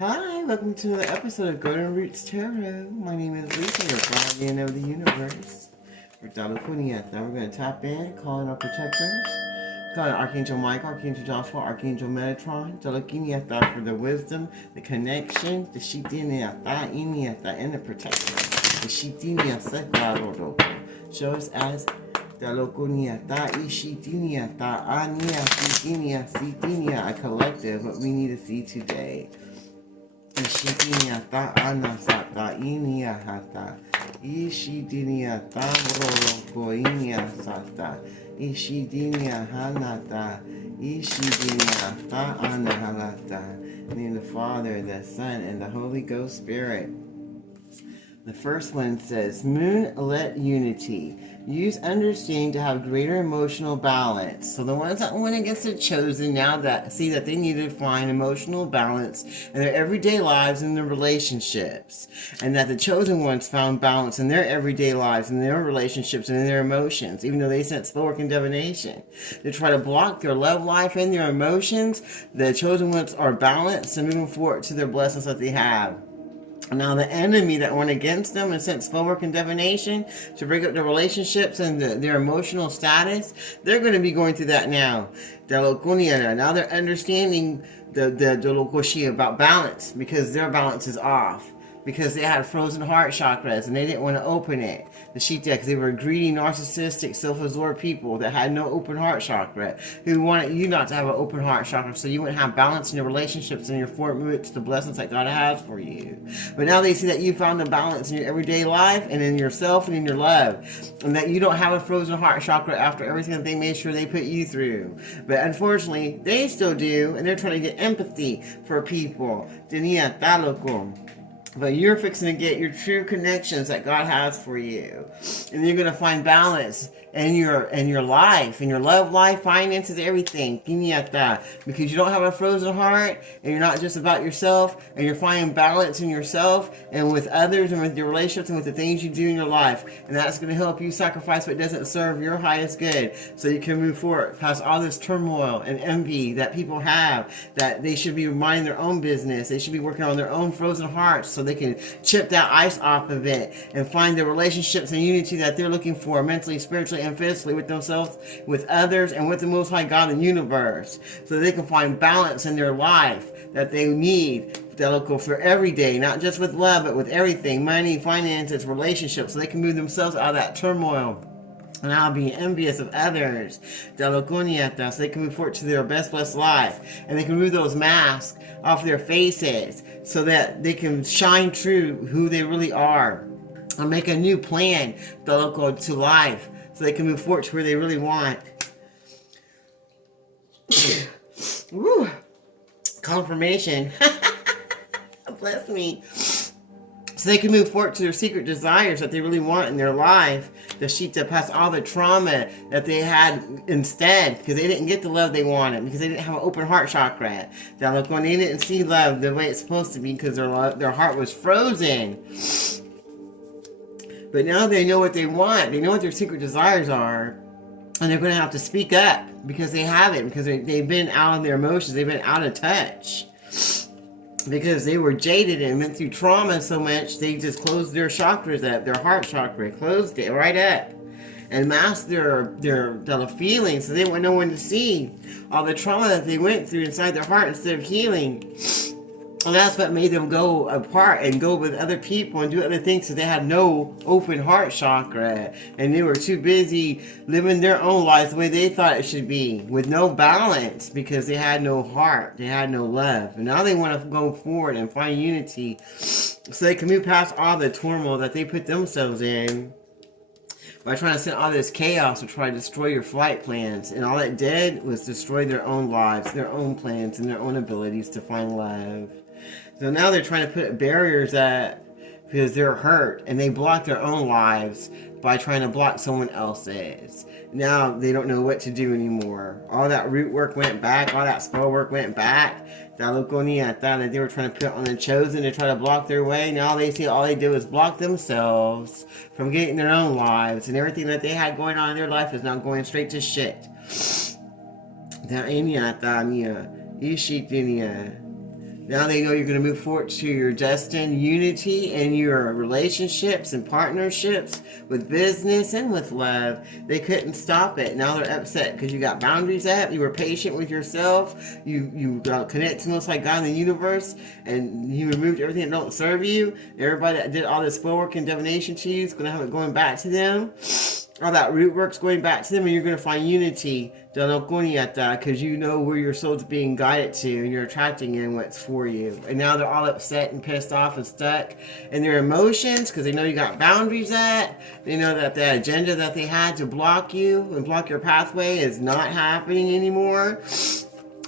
Hi, welcome to another episode of Golden Roots Tarot. My name is Lisa, your guardian of the universe. We're going to tap in, call in our protectors. Call in Archangel Michael, Archangel Joshua, Archangel Metatron. Dalokiniata for the wisdom, the connection, the Shitiniata, Iniata, and the protection. The Shitiniata, show us as Dalokuniata, Ishitiniata, Ania, Sitinia, a collective, what we need to see today. Ishitinia anasata inia hata. Ishitinia rolo inia sata. Ishitinia hanata. Ishitinia anahalata. In the Father, the Son, and the Holy Ghost Spirit. The first one says, Moonlit Unity. Use understanding to have greater emotional balance. So the ones that went against the chosen now that see that they need to find emotional balance in their everyday lives and their relationships. And that the chosen ones found balance in their everyday lives and their relationships and in their emotions, even though they sent spellwork and divination. To try to block their love life and their emotions, the chosen ones are balanced and moving forward to their blessings that they have. Now the enemy that went against them and sent spellwork and divination to break up their relationships and their emotional status, they're going to be going through that now. Now they're understanding the about balance because their balance is off. Because they had frozen heart chakras and they didn't want to open it. The Shita, because they were greedy, narcissistic, self-absorbed people that had no open heart chakra, who wanted you not to have an open heart chakra so you wouldn't have balance in your relationships and your forward to the blessings that God has for you. But now they see that you found a balance in your everyday life and in yourself and in your love, and that you don't have a frozen heart chakra after everything that they made sure they put you through. But unfortunately, they still do, and they're trying to get empathy for people. But you're fixing to get your true connections that God has for you. And you're going to find balance in your life, in your love life, finances, everything. Because you don't have a frozen heart, and you're not just about yourself, and you're finding balance in yourself and with others and with your relationships and with the things you do in your life. And that's going to help you sacrifice what doesn't serve your highest good so you can move forward past all this turmoil and envy that people have, that they should be minding their own business. They should be working on their own frozen hearts so they can chip that ice off of it and find the relationships and unity that they're looking for mentally, spiritually, and physically with themselves, with others, and with the Most High God and universe, so they can find balance in their life that they need. That'll go for every day, not just with love, but with everything, money, finances, relationships, so they can move themselves out of that turmoil. And I'll be envious of others. So they can move forward to their best blessed life. And they can remove those masks off their faces so that they can shine true who they really are. And make a new plan to life so they can move forward to where they really want. Woo! Confirmation. Bless me. So they can move forward to their secret desires that they really want in their life. The Shita past all the trauma that they had instead, because they didn't get the love they wanted, because they didn't have an open heart chakra. When they didn't see love the way it's supposed to be, because their heart was frozen. But now they know what they want. They know what their secret desires are. And they're going to have to speak up because they haven't, because they've been out of their emotions. They've been out of touch. Because they were jaded and went through trauma so much, they just closed their chakras up, their heart chakra, closed it right up. And masked their feelings so they wouldn't know when to see all the trauma that they went through inside their heart instead of healing. And that's what made them go apart and go with other people and do other things, so they had no open heart chakra. And they were too busy living their own lives the way they thought it should be, with no balance, because they had no heart, they had no love. And now they want to go forward and find unity so they can move past all the turmoil that they put themselves in by trying to send all this chaos to try to destroy your flight plans. And all it did was destroy their own lives, their own plans, and their own abilities to find love. So now they're trying to put barriers because they're hurt, and they block their own lives by trying to block someone else's. Now they don't know what to do anymore. All that root work went back, all that spell work went back. That they were trying to put on the chosen to try to block their way. Now they see all they did was block themselves from getting their own lives, and everything that they had going on in their life is now going straight to shit. Now they know you're going to move forward to your destined unity in your relationships and partnerships with business and with love. They couldn't stop it. Now they're upset because you got boundaries up. You were patient with yourself. You got connected to the Most High God in the universe, and you removed everything that don't serve you. Everybody that did all this spell work and divination to you is going to have it going back to them. All that root work's going back to them, and you're going to find unity because you know where your soul's being guided to, and you're attracting in what's for you. And now they're all upset and pissed off and stuck in their emotions because they know you got boundaries at. They know that the agenda that they had to block you and block your pathway is not happening anymore.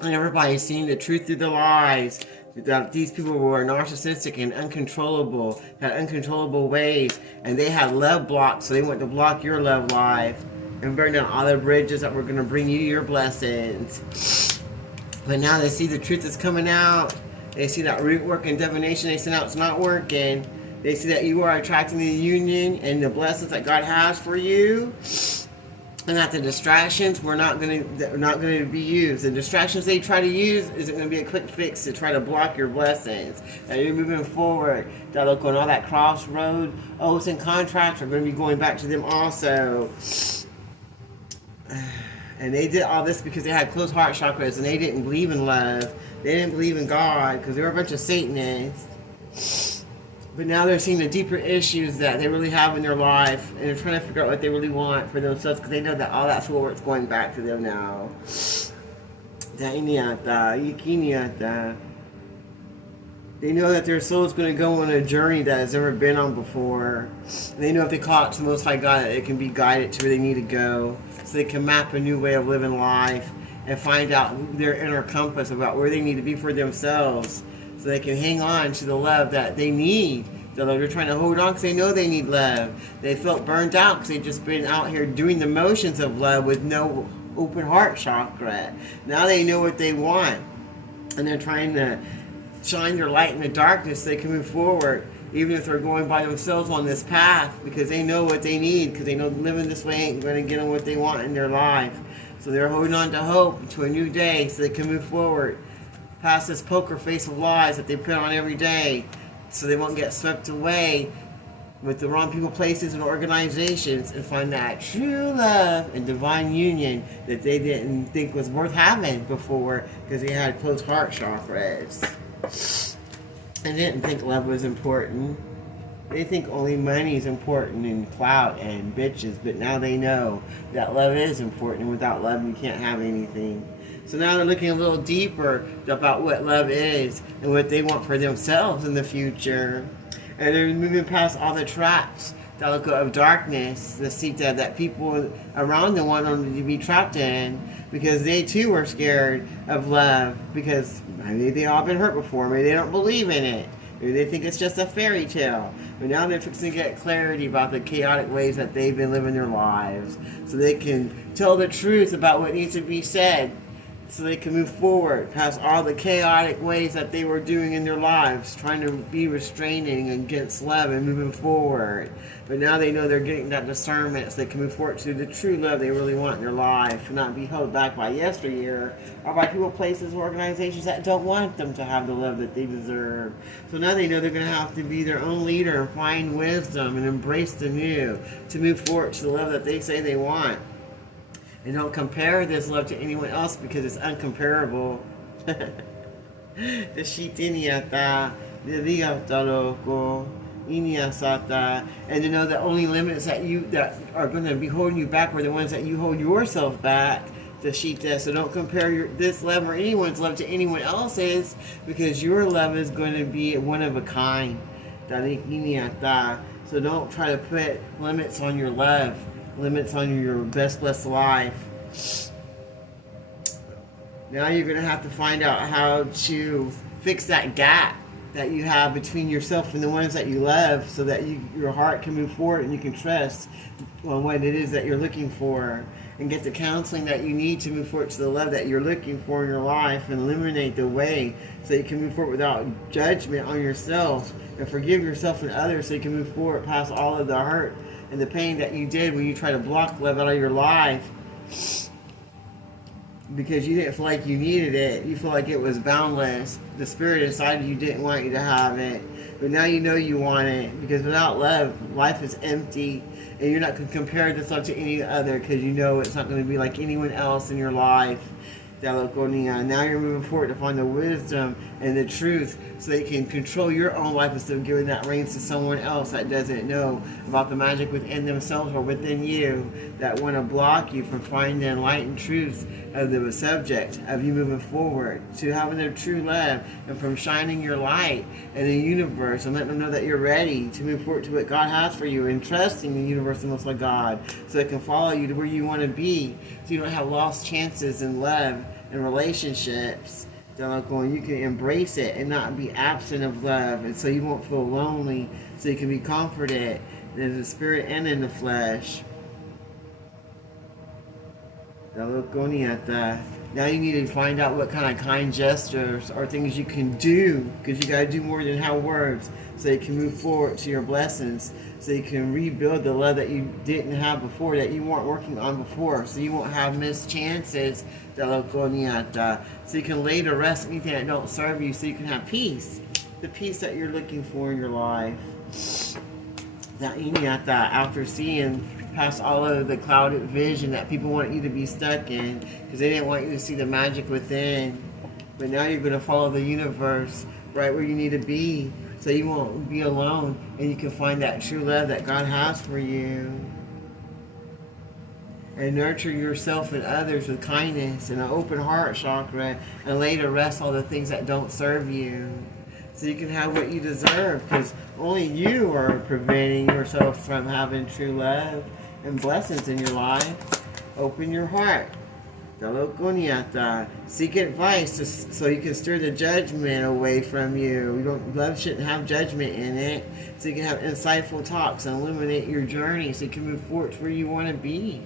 And everybody's seeing the truth through the lies. That these people were narcissistic and uncontrollable, had uncontrollable ways, and they had love blocks, so they went to block your love life and burn down all the bridges that were going to bring you your blessings. But now they see the truth is coming out. They see that root work and divination they sent out is not working. They see that you are attracting the union and the blessings that God has for you. And that the distractions were not going to be used. The distractions they try to use isn't going to be a quick fix to try to block your blessings. That you're moving forward. That look on all that crossroad oaths and contracts are going to be going back to them also. And they did all this because they had closed heart chakras and they didn't believe in love. They didn't believe in God because they were a bunch of Satanists. But now they're seeing the deeper issues that they really have in their life, and they're trying to figure out what they really want for themselves because they know that all that soul work's going back to them now. They know that their soul is going to go on a journey that has never been on before. And they know if they call it to the Most High God, that it can be guided to where they need to go, so they can map a new way of living life and find out their inner compass about where they need to be for themselves. So they can hang on to the love that they need. The love they're trying to hold on because they know they need love. They felt burned out because they've just been out here doing the motions of love with no open heart chakra. Now they know what they want. And they're trying to shine their light in the darkness so they can move forward. Even if they're going by themselves on this path because they know what they need. Because they know living this way ain't going to get them what they want in their life. So they're holding on to hope to a new day so they can move forward past this poker face of lies that they put on every day so they won't get swept away with the wrong people, places, and organizations and find that true love and divine union that they didn't think was worth having before because they had closed heart chakras. And didn't think love was important. They think only money is important and clout and bitches, but now they know that love is important, and without love you can't have anything. So now they're looking a little deeper about what love is and what they want for themselves in the future. And they're moving past all the traps of darkness, the sita that people around them want them to be trapped in because they too are scared of love because maybe they've all been hurt before, maybe they don't believe in it. Maybe they think it's just a fairy tale. But now they're fixing to get clarity about the chaotic ways that they've been living their lives so they can tell the truth about what needs to be said. So they can move forward past all the chaotic ways that they were doing in their lives, trying to be restraining against love and moving forward. But now they know they're getting that discernment so they can move forward to the true love they really want in their life and not be held back by yesteryear or by people, places, organizations that don't want them to have the love that they deserve. So now they know they're going to have to be their own leader and find wisdom and embrace the new to move forward to the love that they say they want. And don't compare this love to anyone else because it's uncomparable. And to know the only limits that are going to be holding you back are the ones that you hold yourself back. So don't compare this love or anyone's love to anyone else's because your love is going to be one of a kind. So don't try to put limits on your love. Limits on your best blessed life. Now you're going to have to find out how to fix that gap that you have between yourself and the ones that you love so that your heart can move forward and you can trust on what it is that you're looking for and get the counseling that you need to move forward to the love that you're looking for in your life and eliminate the way so you can move forward without judgment on yourself and forgive yourself and others so you can move forward past all of the hurt and the pain that you did when you try to block love out of your life. because you didn't feel like you needed it. You feel like it was boundless. The spirit inside of you didn't want you to have it. But now you know you want it, because without love, life is empty. And you're not going to compare this up to any other, because you know it's not going to be like anyone else in your life. Now you're moving forward to find the wisdom and the truth, so that you can control your own life instead of giving that reins to someone else that doesn't know about the magic within themselves or within you, that want to block you from finding the enlightened truth of the subject of you moving forward to having their true love, and from shining your light in the universe and letting them know that you're ready to move forward to what God has for you, and trusting the universe and also God, so it can follow you to where you want to be, so you don't have lost chances in love and relationships. You can embrace it and not be absent of love, and so you won't feel lonely, so you can be comforted in the spirit and in the flesh. Now you need to find out what kind of kind gestures or things you can do, because you got to do more than have words, so you can move forward to your blessings, so you can rebuild the love that you didn't have before, that you weren't working on before, so you won't have missed chances. So you can lay to rest anything that don't serve you, so you can have peace, the peace that you're looking for in your life. After seeing past all of the clouded vision that people want you to be stuck in, because they didn't want you to see the magic within. But now you're going to follow the universe right where you need to be, so you won't be alone, and you can find that true love that God has for you. And nurture yourself and others with kindness and an open heart chakra, and lay to rest all the things that don't serve you, so you can have what you deserve, because only you are preventing yourself from having true love and blessings in your life. Open your heart. Seek advice so you can steer the judgment away from you. Love shouldn't have judgment in it, so you can have insightful talks and illuminate your journey, so you can move forward to where you want to be.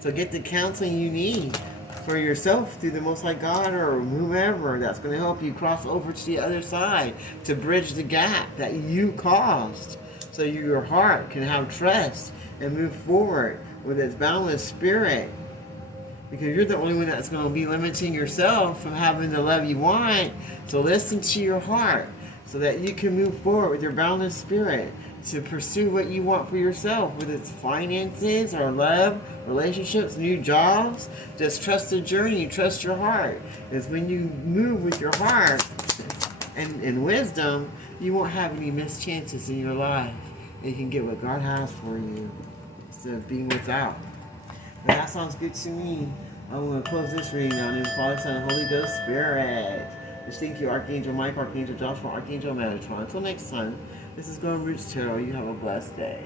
So get the counseling you need for yourself through the Most High God or whomever that's going to help you cross over to the other side, to bridge the gap that you caused, so your heart can have trust and move forward with its boundless spirit. Because you're the only one that's going to be limiting yourself from having the love you want. So listen to your heart, so that you can move forward with your boundless spirit to pursue what you want for yourself, whether it's finances or love, relationships, new jobs. Just trust the journey, trust your heart. Because when you move with your heart and wisdom, you won't have any missed chances in your life. You can get what God has for you instead of being without. But that sounds good to me. I'm going to close this reading now in the Father, Son, and Holy Ghost Spirit. Just thank you, Archangel Mike, Archangel Joshua, Archangel Metatron. Until next time, this is Golden Roots Tarot. You have a blessed day.